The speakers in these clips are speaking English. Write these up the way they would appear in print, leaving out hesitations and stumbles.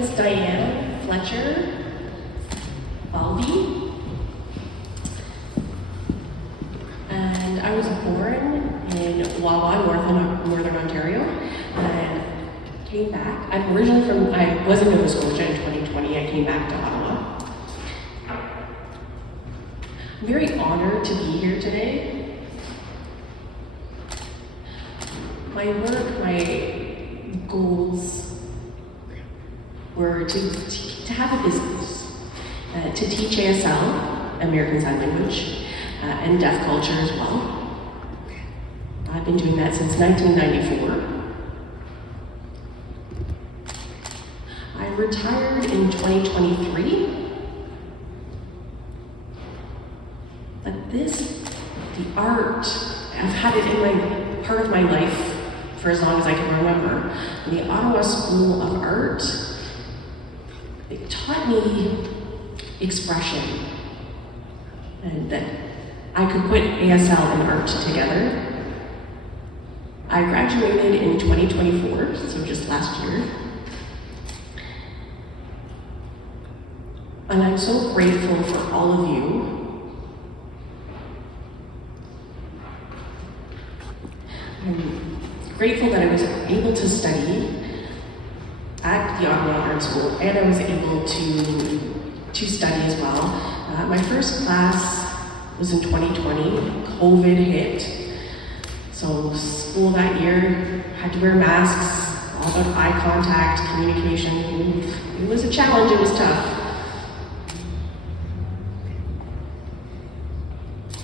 is Diane Fletcher Baldy, and I was born in Wawa, Northern Ontario, and came back. I'm originally I was in Nova Scotia in 2020. I came back to Ottawa. I'm very honored to be here today. My work, my goals were to have a business, to teach ASL, American Sign Language, and deaf culture as well. I've been doing that since 1994. I retired in 2023, but the art, I've had it in part of my life for as long as I can remember. The Ottawa School of Art, it taught me expression, and that I could put ASL and art together. I graduated in 2024, so just last year. And I'm so grateful for all of you. I'm grateful that I was able to study at the Ottawa Art School, and I was able to study as well. My first class was in 2020, COVID hit. So school that year had to wear masks, all about eye contact, communication. It was a challenge, it was tough.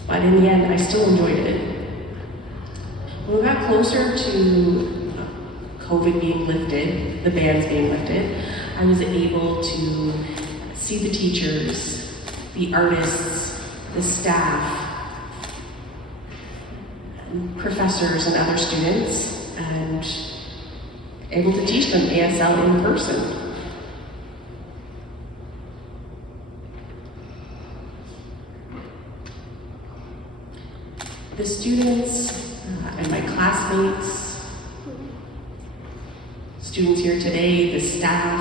But in the end, I still enjoyed it. When we got closer to COVID being lifted, the bans being lifted, I was able to see the teachers, the artists, the staff, and professors and other students, and able to teach them ASL in person. The students and my classmates, students here today, the staff,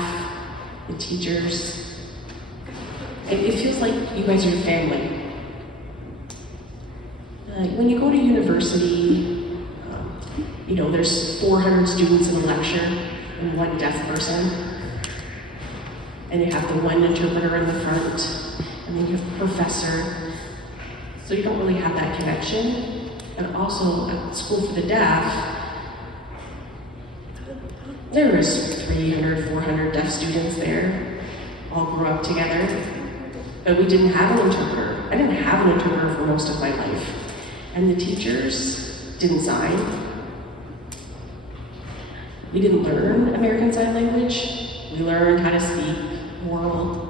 the teachers, it feels like you guys are family. When you go to university, there's 400 students in a lecture and one deaf person, and you have the one interpreter in the front, and then you have a professor. So you don't really have that connection. And also at School for the Deaf, there was 300, 400 deaf students there, all grew up together, but we didn't have an interpreter. I didn't have an interpreter for most of my life. And the teachers didn't sign. We didn't learn American Sign Language. We learned how to speak oral,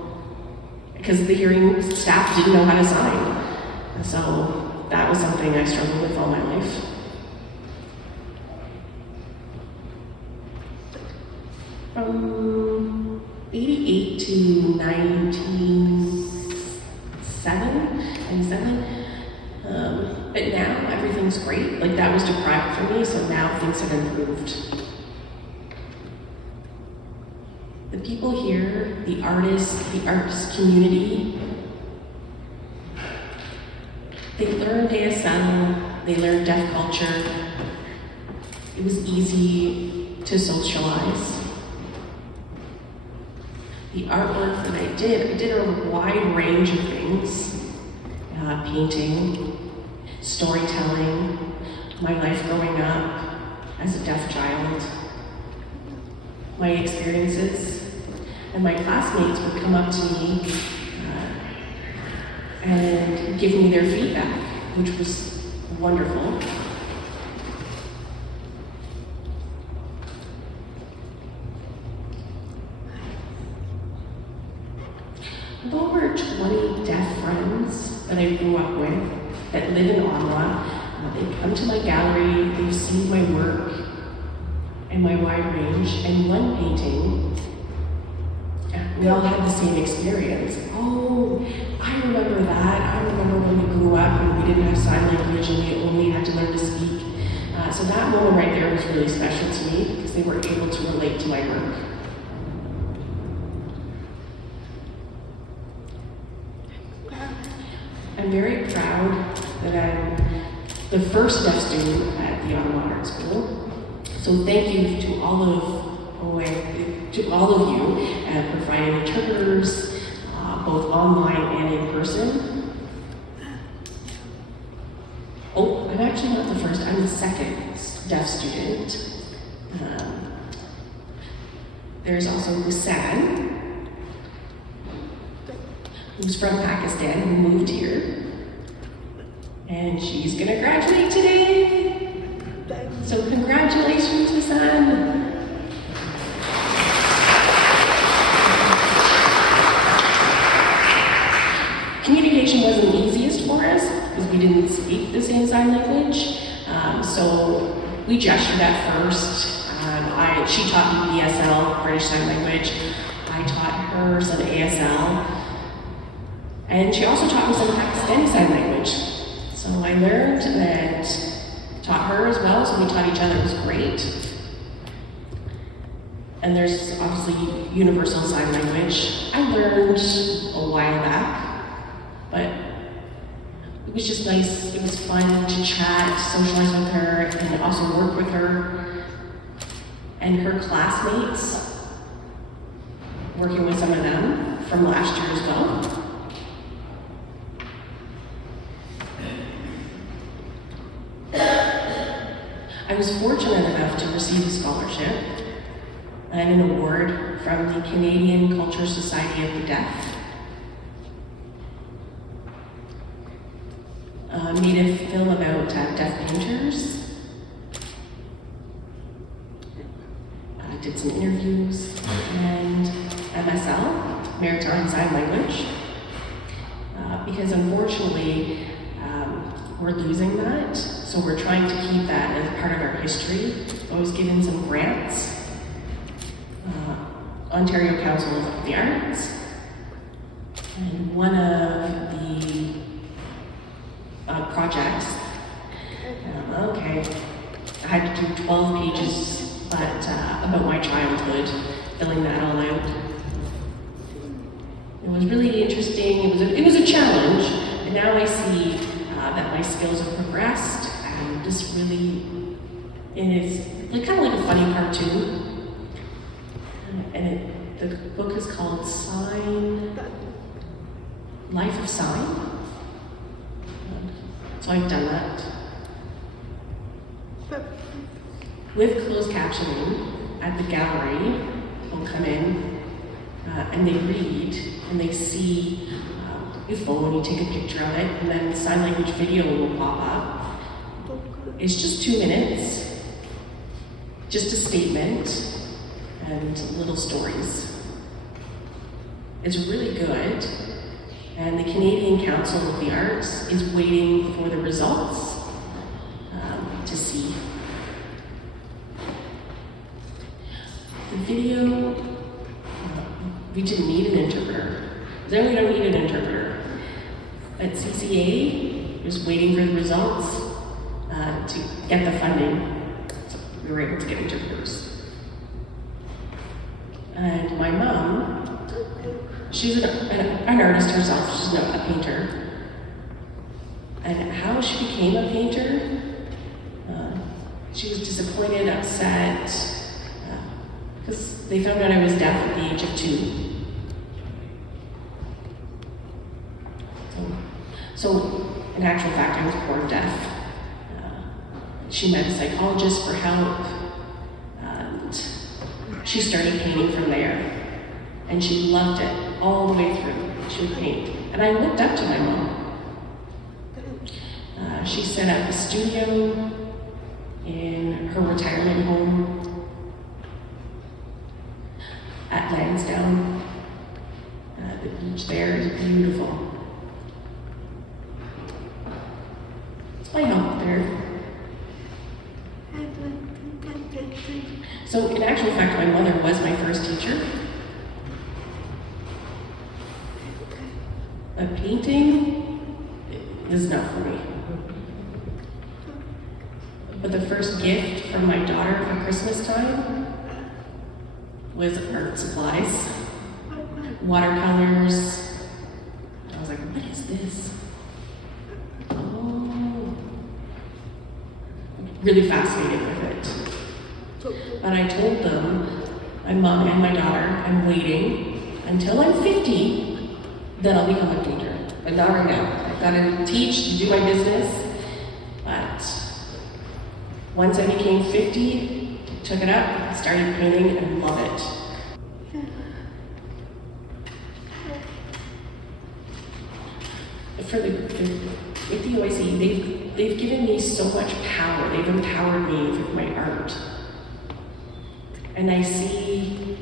because the hearing staff didn't know how to sign. So that was something I struggled with all my life. From 88 to 97, but now everything's great. Like, that was deprived for me, so now things have improved. The people here, the artists, the arts community, they learned ASL, they learned deaf culture. It was easy to socialize. The artwork that I did a wide range of things. Painting, storytelling, my life growing up as a deaf child, my experiences, and my classmates would come up to me and give me their feedback, which was wonderful. I have over 20 deaf friends that I grew up with that live in Ottawa. They come to my gallery, they've seen my work and my wide range, and one painting, we all had the same experience. Oh, I remember that. I remember when we grew up and we didn't have sign language and we only had to learn to speak. So that moment right there was really special to me because they were able to relate to my work. I'm very proud that I'm the first deaf student at the Ottawa Art School. So thank you to all of you for providing interpreters, both online and in person. Oh, I'm actually not the first, I'm the second deaf student. There's also Hassan, who's from Pakistan, who moved here. And she's gonna graduate today. So congratulations, Hassan. Communication wasn't the easiest for us because we didn't speak the same sign language. So we gestured at first. She taught me BSL, British Sign Language. I taught her some ASL. And she also taught me some Pakistani Sign Language. So I learned and taught her as well, so we taught each other. It was great. And there's obviously Universal Sign Language. I learned a while back, but it was just nice. It was fun to chat, socialize with her, and also work with her and her classmates, working with some of them from last year as well. I was fortunate enough to receive a scholarship and an award from the Canadian Culture Society of the Deaf. Made a film about deaf painters. Did some interviews, and MSL, Maritime Sign Language, because unfortunately we're losing that, so we're trying to keep that as part of our history. I was given some grants, Ontario Council of the Arts, and one of the projects, I had to do 12 pages about my childhood, filling that all out. It was really interesting. It was a challenge, and now I see that my skills have progressed, and this really, it is kind of like a funny cartoon. And the book is called Life of Sign. So I've done that. With closed captioning at the gallery, they'll come in and they read and they see your phone, you take a picture of it, and then the sign language video will pop up. It's just 2 minutes, just a statement and little stories. It's really good, and the Canadian Council of the Arts is waiting for the results to see. The video, we didn't need an interpreter. Then we don't need an interpreter. At CCA, was waiting for the results to get the funding. So we were able to get interpreters. And my mom, she's an artist herself, she's not a painter. And how she became a painter, she was disappointed, upset, because they found out I was deaf at the age of 2. So in actual fact, I was born deaf. She met a psychologist for help, and she started painting from there. And she loved it all the way through. She would paint. And I looked up to my mom. She set up a studio in her retirement home at Lansdowne. The beach there is beautiful. So I helped her. So in actual fact, my mother was my first teacher. But painting is not for me. But the first gift from my daughter for Christmas time was art supplies, watercolors. I was like, what is this? really fascinated with it. But I told them, my mom and my daughter, I'm waiting until I'm 50, then I'll become a painter. But not right now. I've got to teach, do my business. But once I became 50, took it up, started painting, and love it. With the OSA, they've given me so much power. They've empowered me with my art. And I see,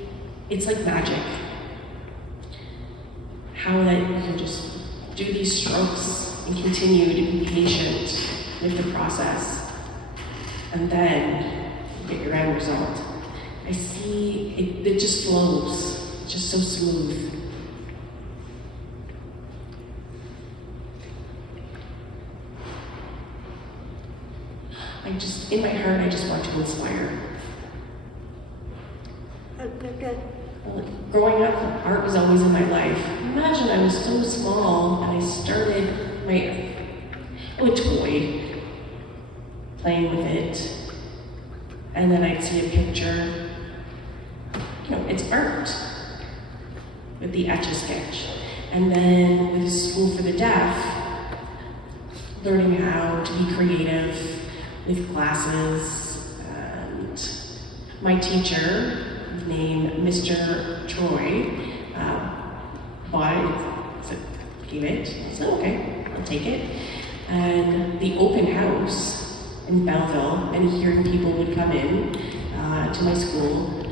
it's like magic. How that you can just do these strokes and continue to be patient with the process. And then you get your end result. I see, it just flows. It's just so smooth. In my heart, I just want to inspire. Growing up, art was always in my life. Imagine I was so small and I started a toy, playing with it, and then I'd see a picture. It's art with the Etch-a-Sketch. And then with School for the Deaf, learning how to be creative with glasses, and my teacher, named Mr. Troy, bought it, gave it. I said, okay, I'll take it. And the open house in Belleville, and hearing people would come in to my school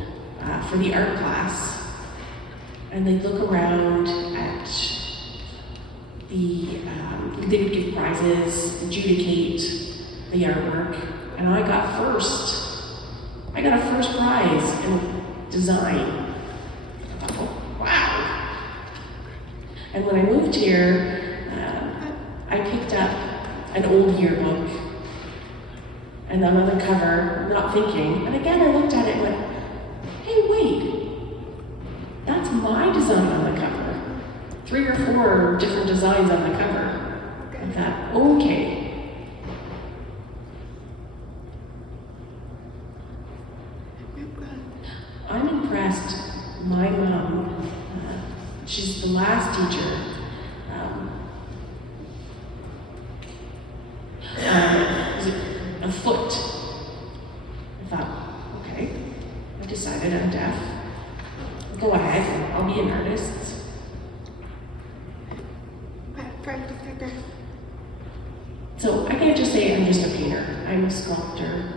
for the art class, and they'd look around at they would give prizes, adjudicate the artwork, and I got first. I got a first prize in design. I thought, oh, wow. And when I moved here, I picked up an old yearbook, and on the cover, not thinking, and again I looked at it and went, hey, wait, that's my design on the cover. 3 or 4 different designs on the cover. I thought, okay. I'm impressed. My mom, she's the last teacher. Was it a foot? I thought, okay, I decided I'm deaf. Go ahead, I'll be an artist. So I can't just say I'm just a painter. I'm a sculptor.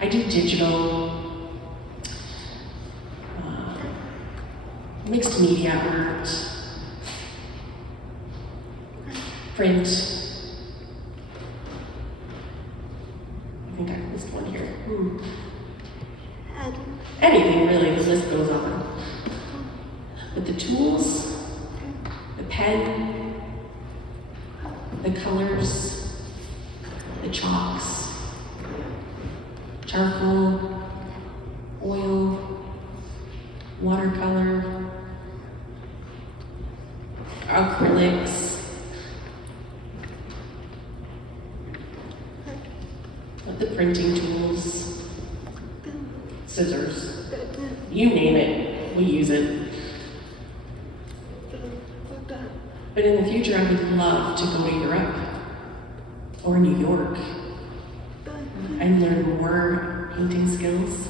I do digital, mixed media art, print. I think I missed one here. Anything really, the list goes on. But the tools, the pen, the colors, the chalks, charcoal, oil, watercolor, acrylics, the printing tools, scissors, you name it, we use it. But in the future, I would love to go to Europe or New York and learn more painting skills.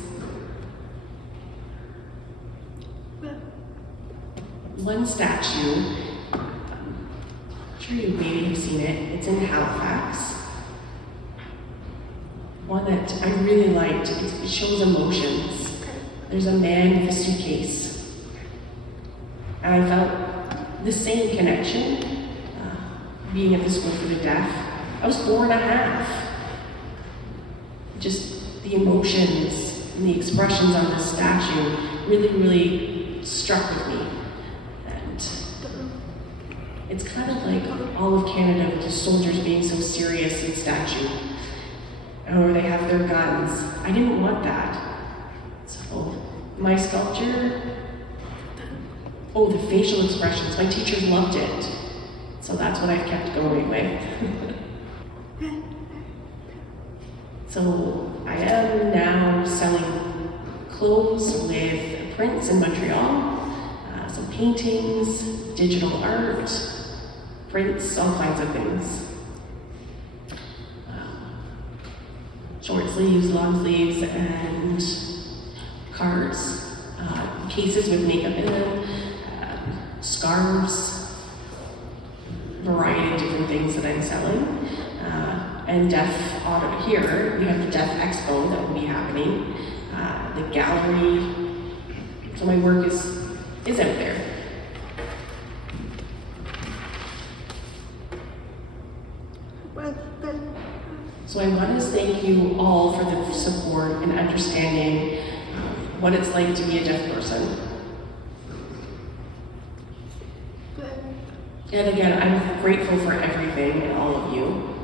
One statue, I'm sure you maybe have seen it, it's in Halifax. One that I really liked, it shows emotions. There's a man with a suitcase. And I felt the same connection, being at the School for the Deaf. I was 4.5. Just the emotions and the expressions on the statue really, really struck with me. And it's kind of like all of Canada with the soldiers being so serious in statue. Or they have their guns. I didn't want that. So my sculpture, the facial expressions, my teachers loved it. So that's what I've kept going with. So I am now selling clothes with prints in Montreal, some paintings, digital art, prints, all kinds of things. Short sleeves, long sleeves, and cards, cases with makeup in them, scarves, variety of different things that I'm selling. And Deaf Auto here, we have the Deaf Expo that will be happening, the gallery. So my work is out there. So I want to thank you all for the support and understanding what it's like to be a deaf person. And again, I'm grateful for everything and all of you,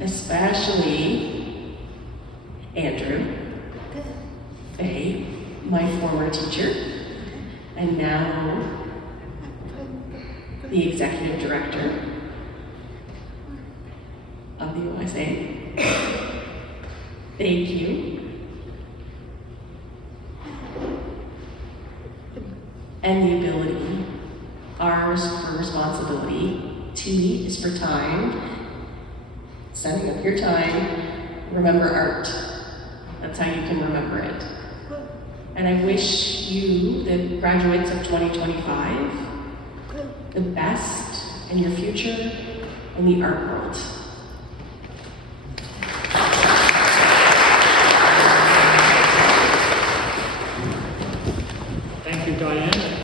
especially Andrew, Faye, my former teacher, and now the executive director of the OSA. Thank you. And the ability, ours for responsibility, T is for time, setting up your time, remember art. That's how you can remember it. And I wish you, the graduates of 2025, the best in your future in the art world.